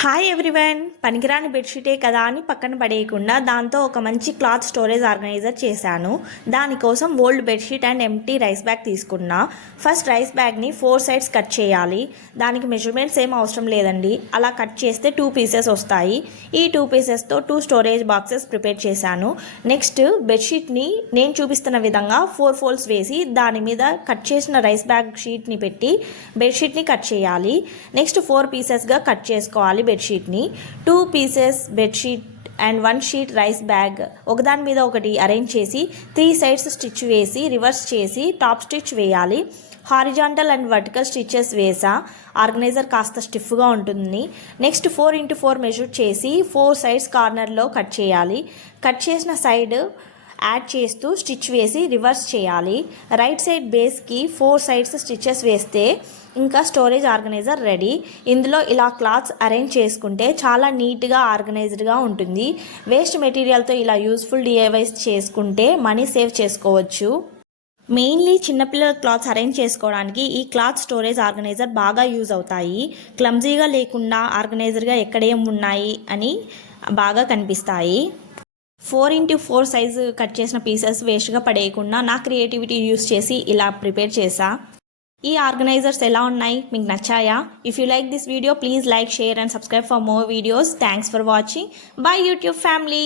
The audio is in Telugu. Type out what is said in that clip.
హాయ్ ఎవ్రీవన్, పనికిరాని బెడ్షీటే కదా అని పక్కన పడేయకుండా దాంతో ఒక మంచి క్లాత్ స్టోరేజ్ ఆర్గనైజర్ చేశాను. దానికోసం old bedsheet and empty rice bag తీసుకున్నా. ఫస్ట్ రైస్ బ్యాగ్ని 4 సైడ్స్ కట్ చేయాలి. దానికి మెజర్మెంట్స్ ఏం అవసరం లేదండి. అలా కట్ చేస్తే 2 పీసెస్ వస్తాయి. ఈ 2 పీసెస్తో 2 స్టోరేజ్ బాక్సెస్ ప్రిపేర్ చేశాను. నెక్స్ట్ బెడ్షీట్ని నేను చూపిస్తున్న విధంగా 4 ఫోల్డ్స్ వేసి దాని మీద కట్ చేసిన రైస్ బ్యాగ్ షీట్ని పెట్టి బెడ్షీట్ని కట్ చేయాలి. నెక్స్ట్ 4 పీసెస్గా కట్ చేసుకోవాలి. బెడ్షీట్ని 2 pieces bedsheet and 1 sheet rice bag ఒకదాని మీద ఒకటి అరేంజ్ చేసి 3 సైడ్స్ స్టిచ్ వేసి రివర్స్ చేసి టాప్ స్టిచ్ వేయాలి. హారిజాంటల్ అండ్ వర్టికల్ స్టిచెస్ వేసా. ఆర్గనైజర్ కాస్త స్టిఫ్గా ఉంటుంది. నెక్స్ట్ 4x4 మెజర్ చేసి 4 సైడ్స్ కార్నర్లో కట్ చేయాలి. కట్ చేసిన సైడ్ యాడ్ చేస్తూ స్టిచ్ వేసి రివర్స్ చేయాలి. రైట్ సైడ్ బేస్కి 4 సైడ్స్ స్టిచెస్ వేస్తే ఇంకా స్టోరేజ్ ఆర్గనైజర్ రెడీ. ఇందులో ఇలా క్లాత్స్ అరేంజ్ చేసుకుంటే చాలా నీట్గా ఆర్గనైజ్డ్గా ఉంటుంది. వేస్ట్ మెటీరియల్తో ఇలా యూస్ఫుల్ డిఐవైస్ చేసుకుంటే మనీ సేవ్ చేసుకోవచ్చు. మెయిన్లీ చిన్నపిల్లల క్లాత్స్ అరేంజ్ చేసుకోవడానికి ఈ క్లాత్ స్టోరేజ్ ఆర్గనైజర్ బాగా యూజ్ అవుతాయి. క్లమ్జీగా లేకుండా ఆర్గనైజర్గా ఎక్కడేం ఉన్నాయి అని బాగా కనిపిస్తాయి. 4x4 సైజు కట్ చేసిన పీసెస్ వేస్ట్గా పడేయకుండా నా క్రియేటివిటీ యూస్ చేసి ఇలా ప్రిపేర్ చేసా. ఈ ఆర్గనైజర్స్ ఎలా ఉన్నాయి, మీకు నచ్చాయా? If you like this video please like, share and subscribe for more videos. Thanks for watching. Bye YouTube family.